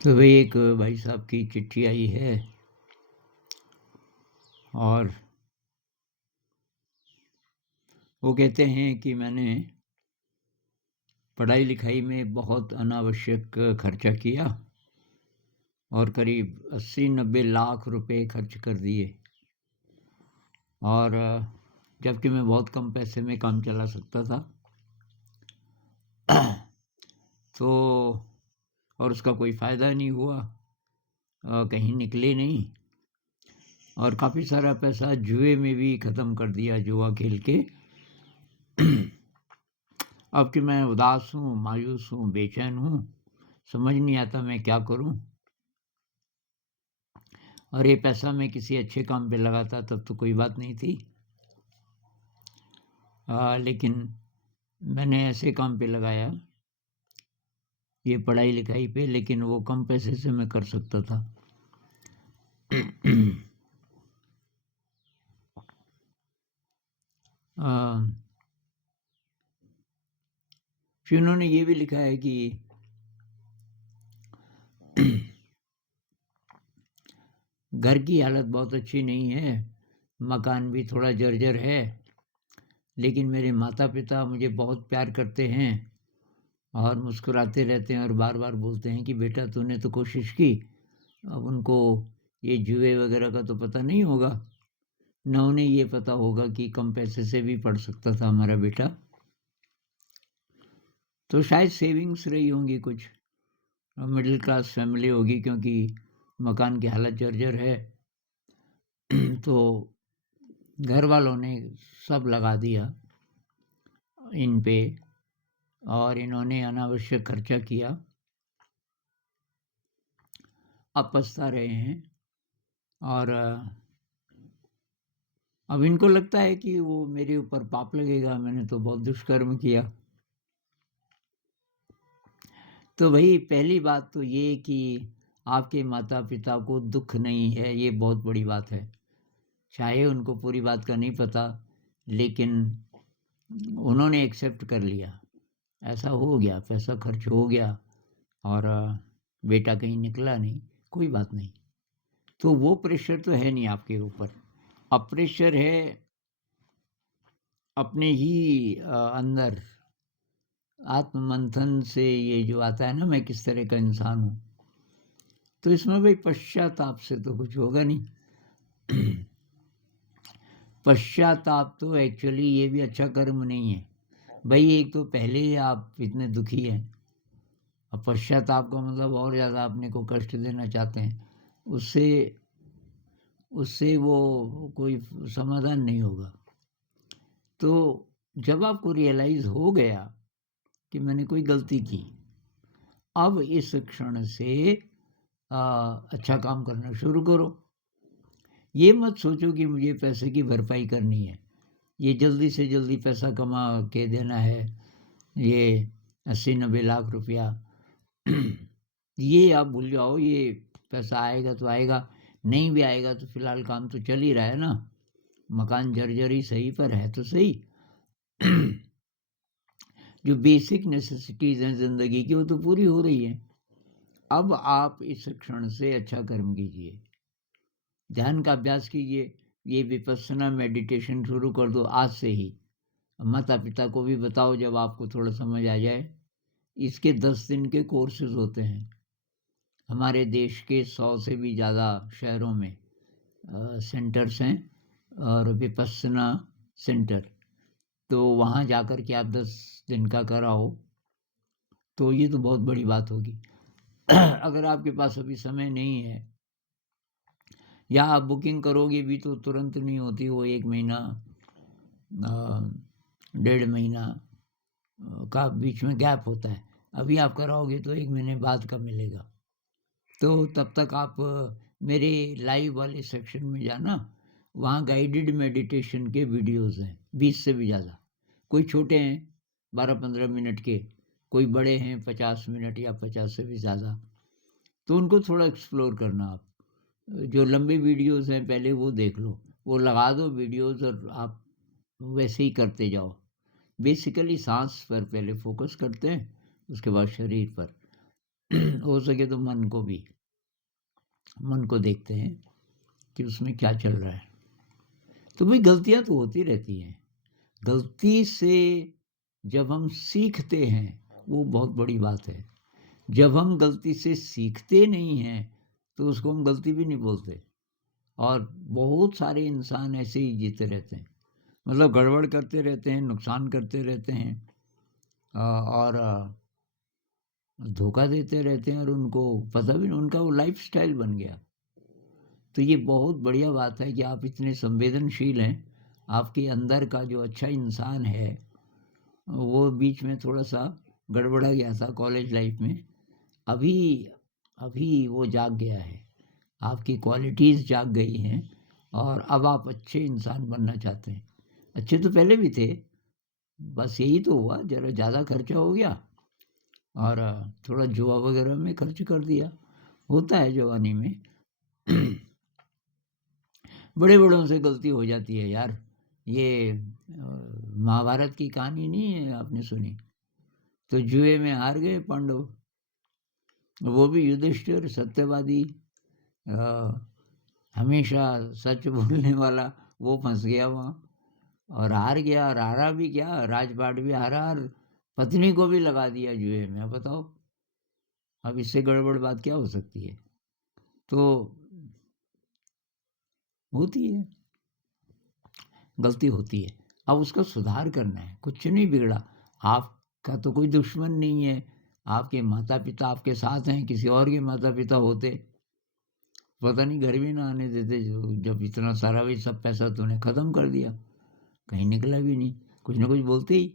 तो भाई एक भाई साहब की चिट्ठी आई है और वो कहते हैं कि मैंने पढ़ाई लिखाई में बहुत अनावश्यक खर्चा किया और करीब 80-90 लाख रुपए खर्च कर दिए और जबकि मैं बहुत कम पैसे में काम चला सकता था। तो और उसका कोई फ़ायदा नहीं हुआ, कहीं निकले नहीं और काफ़ी सारा पैसा जुए में भी ख़त्म कर दिया, जुआ खेल के। अब कि मैं उदास हूँ, मायूस हूँ, बेचैन हूँ, समझ नहीं आता मैं क्या करूँ। और ये पैसा मैं किसी अच्छे काम पे लगाता तब तो कोई बात नहीं थी, लेकिन मैंने ऐसे काम पे लगाया, ये पढ़ाई लिखाई पे, लेकिन वो कम पैसे से मैं कर सकता था। फिर उन्होंने ये भी लिखा है कि घर की हालत बहुत अच्छी नहीं है, मकान भी थोड़ा जर्जर है, लेकिन मेरे माता पिता मुझे बहुत प्यार करते हैं और मुस्कुराते रहते हैं और बार बार बोलते हैं कि बेटा तूने तो कोशिश की। अब उनको ये जुए वगैरह का तो पता नहीं होगा, न उन्हें ये पता होगा कि कम पैसे से भी पढ़ सकता था हमारा बेटा। तो शायद सेविंग्स रही होंगी कुछ, मिडिल क्लास फैमिली होगी, क्योंकि मकान की हालत जर्जर है। तो घर वालों ने सब लगा दिया इन पे और इन्होंने अनावश्यक खर्चा किया। अब पछता रहे हैं और अब इनको लगता है कि वो मेरे ऊपर पाप लगेगा, मैंने तो बहुत दुष्कर्म किया। तो भाई पहली बात तो ये कि आपके माता पिता को दुख नहीं है, ये बहुत बड़ी बात है। चाहे उनको पूरी बात का नहीं पता, लेकिन उन्होंने एक्सेप्ट कर लिया, ऐसा हो गया, पैसा खर्च हो गया और बेटा कहीं निकला नहीं, कोई बात नहीं। तो वो प्रेशर तो है नहीं आपके ऊपर। अब प्रेशर है अपने ही अंदर आत्ममंथन से, ये जो आता है ना मैं किस तरह का इंसान हूँ। तो इसमें भाई पश्चाताप से तो कुछ होगा नहीं। पश्चाताप तो एक्चुअली ये भी अच्छा कर्म नहीं है भाई। एक तो पहले ही आप इतने दुखी हैं, अब पश्चाताप का मतलब और ज़्यादा अपने को कष्ट देना चाहते हैं, उससे उससे वो कोई समाधान नहीं होगा। तो जब आपको रियलाइज़ हो गया कि मैंने कोई गलती की, अब इस क्षण से अच्छा काम करना शुरू करो। ये मत सोचो कि मुझे पैसे की भरपाई करनी है, ये जल्दी से जल्दी पैसा कमा के देना है, ये 80-90 लाख रुपया। ये आप भूल जाओ, ये पैसा आएगा तो आएगा, नहीं भी आएगा तो फिलहाल काम तो चल ही रहा है ना, मकान जर्जर ही सही पर है तो सही। जो बेसिक नेसेसिटीज़ हैं ज़िंदगी की वो तो पूरी हो रही हैं। अब आप इस क्षण से अच्छा कर्म कीजिए, ध्यान का अभ्यास कीजिए, ये विपस्सना मेडिटेशन शुरू कर दो आज से ही। माता पिता को भी बताओ जब आपको थोड़ा समझ आ जाए। इसके 10 दिन के कोर्सेज होते हैं हमारे देश के 100 से भी ज़्यादा शहरों में, सेंटर्स हैं और विपस्सना सेंटर। तो वहाँ जाकर के आप 10 दिन का कराओ तो ये तो बहुत बड़ी बात होगी। अगर आपके पास अभी समय नहीं है या आप बुकिंग करोगे भी तो तुरंत नहीं होती, वो 1 महीना 1.5 महीना का बीच में गैप होता है। अभी आप कराओगे तो 1 महीने बाद का मिलेगा। तो तब तक आप मेरे लाइव वाले सेक्शन में जाना, वहाँ गाइडेड मेडिटेशन के वीडियोज़ हैं 20 से भी ज़्यादा। कोई छोटे हैं 12-15 मिनट के, कोई बड़े हैं 50 मिनट या 50 से भी ज़्यादा। तो उनको थोड़ा एक्सप्लोर करना आप। जो लंबे वीडियोज़ हैं पहले वो देख लो, वो लगा दो वीडियोज़ और आप वैसे ही करते जाओ। बेसिकली साँस पर पहले फ़ोकस करते हैं, उसके बाद शरीर पर। हो सके तो मन को देखते हैं कि उसमें क्या चल रहा है। तो भाई गलतियाँ तो होती रहती हैं। गलती से जब हम सीखते हैं, वो बहुत बड़ी बात है। जब हम गलती से सीखते नहीं हैं, तो उसको हम गलती भी नहीं बोलते। और बहुत सारे इंसान ऐसे ही जीते रहते हैं, मतलब गड़बड़ करते रहते हैं, नुकसान करते रहते हैं, और धोखा देते रहते हैं, और उनको पता भी नहीं, उनका वो लाइफ़स्टाइल बन गया। तो ये बहुत बढ़िया बात है कि आप इतने संवेदनशील हैं। आपके अंदर का जो अच्छा इंसान है, वो बीच में थोड़ा-सा गड़बड़ा गया था कॉलेज लाइफ़ में। अभी अभी वो जाग गया है। आपकी क्वालिटीज़ जाग गई हैं और अब आप अच्छे इंसान बनना चाहते हैं। अच्छे तो पहले भी थे, बस यही तो हुआ ज़रा ज़्यादा खर्चा हो गया और थोड़ा जुआ वगैरह में खर्च कर दिया। होता है जवानी में। बड़े-बड़ों से गलती हो जाती है यार। ये महाभारत की कहानी नहीं है आपने सुनी? तो जुए में हार गए पांडव। वो भी युधिष्ठिर सत्यवादी, अ, हमेशा सच बोलने वाला, वो फँस गया वहाँ और हार गया, और हारा भी क्या, राजपाट भी हारा और पत्नी को भी लगा दिया जुए में। अब बताओ, अब इससे गड़बड़ बात क्या हो सकती है? तो होती है, गलती होती है। अब उसका सुधार करना है, कुछ नहीं बिगड़ा। आपका तो कोई दुश्मन नहीं है, आपके माता-पिता आपके साथ हैं, किसी और के माता-पिता होते, पता नहीं घर भी ना आने देते, जो जब इतना सारा भी सब पैसा तूने ख़त्म कर दिया, कहीं निकला भी नहीं, कुछ ना कुछ बोलते ही।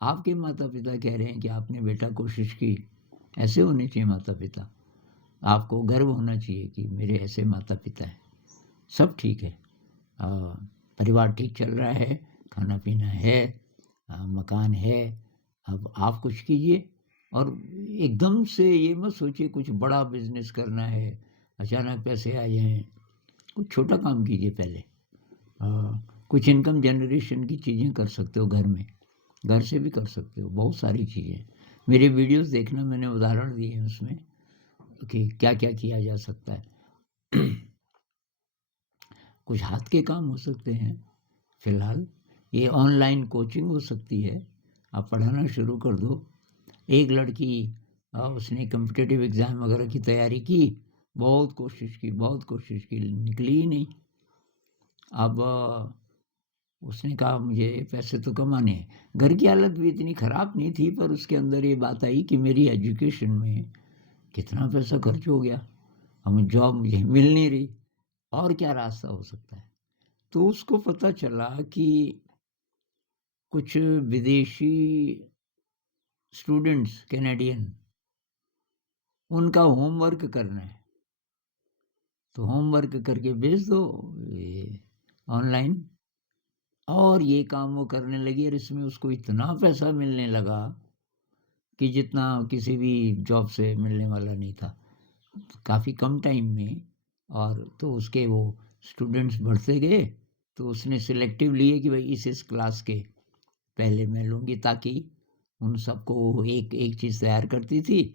आपके माता-पिता कह रहे हैं कि आपने बेटा कोशिश की, ऐसे होने चाहिए माता-पिता। आपको गर्व होना चाहिए कि मेरे ऐसे माता-पिता हैं, सब ठीक है। अ, परिवार ठीक चल रहा है, खाना-पीना है, मकान है, अब आप कुछ कीजिए। और एकदम से ये मत सोचिए कुछ बड़ा बिज़नेस करना है, अचानक पैसे आ जाएँ, कुछ छोटा काम कीजिए पहले। कुछ इनकम जनरेशन की चीज़ें कर सकते हो घर में, घर से भी कर सकते हो, बहुत सारी चीज़ें। मेरे वीडियोज़ देखना, मैंने उदाहरण दिए हैं उसमें कि क्या-क्या किया जा सकता है। कुछ हाथ के काम हो सकते हैं फ़िलहाल, ये ऑनलाइन कोचिंग हो सकती है, आप पढ़ाना शुरू कर दो। एक लड़की, उसने कॉम्पिटिटिव एग्ज़ाम वगैरह की तैयारी की, बहुत कोशिश की, निकली ही नहीं। अब उसने कहा मुझे पैसे तो कमाने हैं। घर की हालत भी इतनी ख़राब नहीं थी, पर उसके अंदर ये बात आई कि मेरी एजुकेशन में कितना पैसा खर्च हो गया, अब जॉब मुझे मिल नहीं रही, और क्या रास्ता हो सकता है? तो उसको पता चला कि कुछ विदेशी स्टूडेंट्स कैनेडियन, उनका होमवर्क करना है, तो होमवर्क करके भेज दो ये ऑनलाइन। और ये काम वो करने लगी और इसमें उसको इतना पैसा मिलने लगा कि जितना किसी भी जॉब से मिलने वाला नहीं था, काफ़ी कम टाइम में। और तो उसके वो स्टूडेंट्स बढ़ते गए, तो उसने सिलेक्टिव लिए कि भाई इस क्लास के पहले मैं लूँगी, ताकि उन सबको वो एक एक चीज़ तैयार करती थी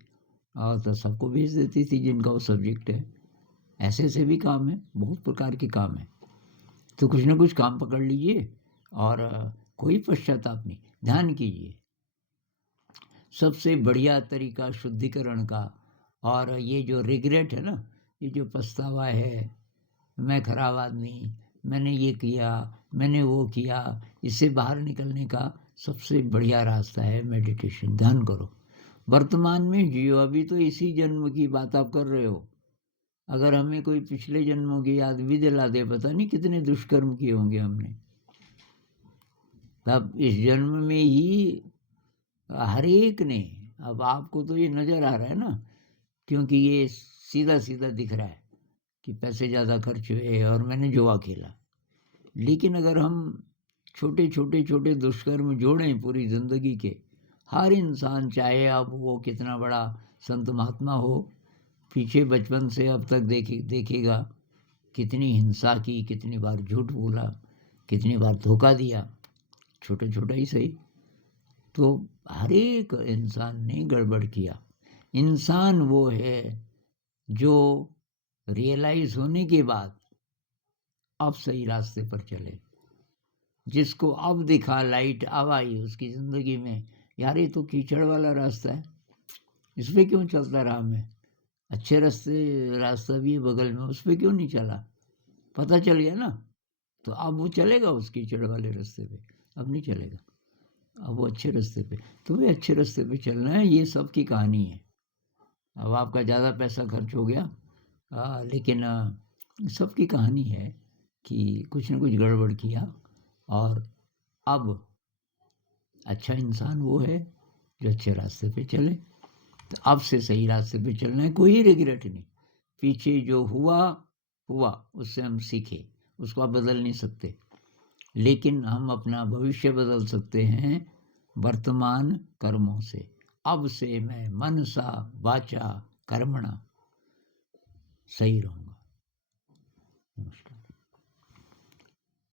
और तो सबको भेज देती थी जिनका वो सब्जेक्ट है। ऐसे-ऐसे भी काम है, बहुत प्रकार के काम हैं। तो कुछ ना कुछ काम पकड़ लीजिए और कोई पश्चाताप नहीं, ध्यान कीजिए। सबसे बढ़िया तरीका शुद्धिकरण का, और ये जो रिग्रेट है ना, ये जो पछतावा है, मैं खराब आदमी, मैंने ये किया, मैंने वो किया, इससे बाहर निकलने का सबसे बढ़िया रास्ता है मेडिटेशन, ध्यान करो। वर्तमान में जियो, अभी तो इसी जन्म की बात आप कर रहे हो। अगर हमें कोई पिछले जन्मों की याद भी दिला दे, पता नहीं कितने दुष्कर्म किए होंगे हमने। तब इस जन्म में ही हर एक ने, अब आपको तो ये नज़र आ रहा है ना, क्योंकि ये सीधा-सीधा दिख रहा है कि पैसे ज़्यादा खर्च हुए और मैंने जुआ खेला। लेकिन अगर हम छोटे दुष्कर्म जोड़ें पूरी ज़िंदगी के, हर इंसान, चाहे अब वो कितना बड़ा संत महात्मा हो, पीछे बचपन से अब तक देखेगा कितनी हिंसा की, कितनी बार झूठ बोला, कितनी बार धोखा दिया, छोटा-छोटा ही सही। तो हर एक इंसान ने गड़बड़ किया। इंसान वो है जो रियलाइज होने के बाद अब सही रास्ते पर चले। जिसको अब दिखा लाइट, अब आई उसकी ज़िंदगी में, यार ये तो कीचड़ वाला रास्ता है, इस पे क्यों चलता रहा मैं, अच्छे रास्ता भी है बगल में, उस पे क्यों नहीं चला, पता चल गया ना। तो अब वो चलेगा उस कीचड़ वाले रास्ते पे, अब नहीं चलेगा, अब वो अच्छे रास्ते पे। तो भाई अच्छे रास्ते पे चलना है, ये सब की कहानी है। अब आपका ज़्यादा पैसा खर्च हो गया, लेकिन सबकी कहानी है कि कुछ न कुछ गड़बड़ किया, और अब अच्छा इंसान वो है जो अच्छे रास्ते पे चले। तो अब से सही रास्ते पे चलना है, कोई रिग्रेट नहीं। पीछे जो हुआ हुआ, उससे हम सीखे, उसको आप बदल नहीं सकते, लेकिन हम अपना भविष्य बदल सकते हैं वर्तमान कर्मों से। अब से मैं मनसा वाचा कर्मणा सही रहूँगा। नमस्कार।